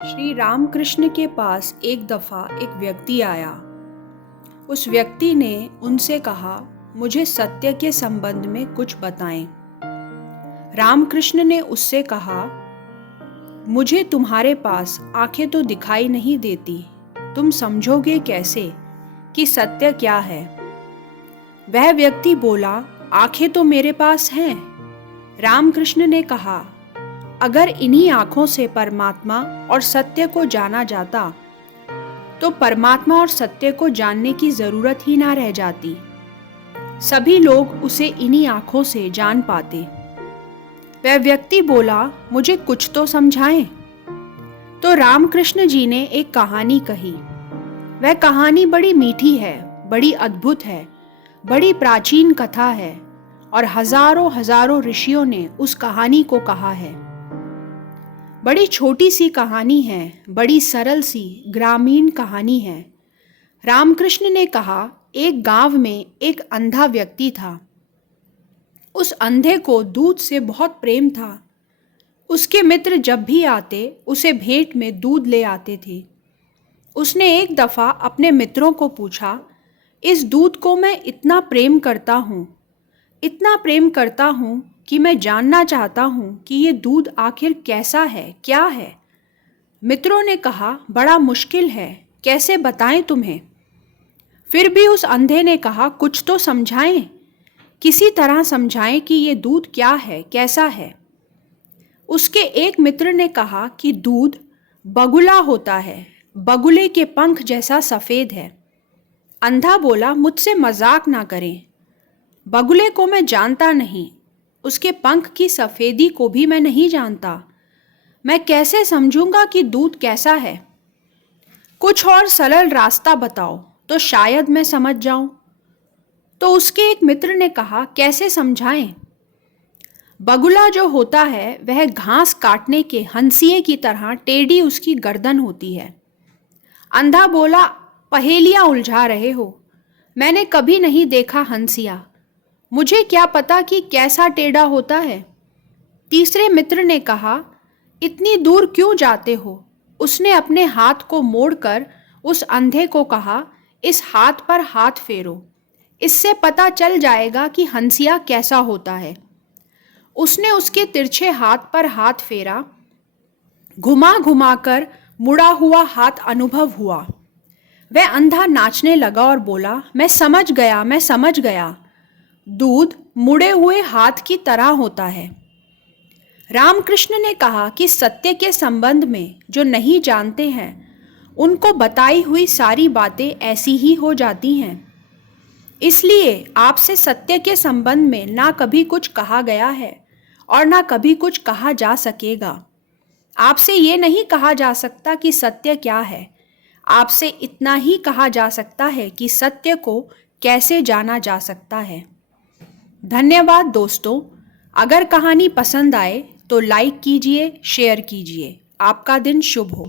श्री रामकृष्ण के पास एक दफ़ा एक व्यक्ति आया। उस व्यक्ति ने उनसे कहा, मुझे सत्य के संबंध में कुछ बताएं। रामकृष्ण ने उससे कहा, मुझे तुम्हारे पास आंखें तो दिखाई नहीं देती, तुम समझोगे कैसे कि सत्य क्या है? वह व्यक्ति बोला, आंखें तो मेरे पास हैं। रामकृष्ण ने कहा, अगर इन्हीं आँखों से परमात्मा और सत्य को जाना जाता तो परमात्मा और सत्य को जानने की जरूरत ही ना रह जाती। सभी लोग उसे इन्हीं आँखों से जान पाते। वह व्यक्ति बोला, मुझे कुछ तो समझाएं। तो रामकृष्ण जी ने एक कहानी कही। वह कहानी बड़ी मीठी है, बड़ी अद्भुत है, बड़ी प्राचीन कथा है और हजारों हजारों ऋषियों ने उस कहानी को कहा है। बड़ी छोटी सी कहानी है, बड़ी सरल सी ग्रामीण कहानी है। रामकृष्ण ने कहा, एक गांव में एक अंधा व्यक्ति था। उस अंधे को दूध से बहुत प्रेम था। उसके मित्र जब भी आते उसे भेंट में दूध ले आते थे। उसने एक दफ़ा अपने मित्रों को पूछा, इस दूध को मैं इतना प्रेम करता हूँ कि मैं जानना चाहता हूँ कि ये दूध आखिर कैसा है, क्या है? मित्रों ने कहा, बड़ा मुश्किल है, कैसे बताएं तुम्हें? फिर भी उस अंधे ने कहा, कुछ तो समझाएं, किसी तरह समझाएं कि ये दूध क्या है, कैसा है? उसके एक मित्र ने कहा कि दूध बगुला होता है, बगुले के पंख जैसा सफ़ेद है। अंधा बोला, मुझसे मजाक ना करें, बगुले को मैं जानता नहीं, उसके पंख की सफ़ेदी को भी मैं नहीं जानता। मैं कैसे समझूंगा कि दूध कैसा है? कुछ और सरल रास्ता बताओ तो शायद मैं समझ जाऊं। तो उसके एक मित्र ने कहा, कैसे समझाएं? बगुला जो होता है वह घास काटने के हंसिए की तरह टेढ़ी उसकी गर्दन होती है। अंधा बोला, पहेलियां उलझा रहे हो, मैंने कभी नहीं देखा हंसिया, मुझे क्या पता कि कैसा टेढ़ा होता है। तीसरे मित्र ने कहा, इतनी दूर क्यों जाते हो? उसने अपने हाथ को मोड़कर उस अंधे को कहा, इस हाथ पर हाथ फेरो, इससे पता चल जाएगा कि हंसिया कैसा होता है। उसने उसके तिरछे हाथ पर हाथ फेरा, घुमा घुमा कर मुड़ा हुआ हाथ अनुभव हुआ। वह अंधा नाचने लगा और बोला, मैं समझ गया, दूध मुड़े हुए हाथ की तरह होता है। रामकृष्ण ने कहा कि सत्य के संबंध में जो नहीं जानते हैं उनको बताई हुई सारी बातें ऐसी ही हो जाती हैं। इसलिए आपसे सत्य के संबंध में ना कभी कुछ कहा गया है और ना कभी कुछ कहा जा सकेगा। आपसे ये नहीं कहा जा सकता कि सत्य क्या है। आपसे इतना ही कहा जा सकता है कि सत्य को कैसे जाना जा सकता है। धन्यवाद दोस्तों। अगर कहानी पसंद आए तो लाइक कीजिए, शेयर कीजिए। आपका दिन शुभ हो।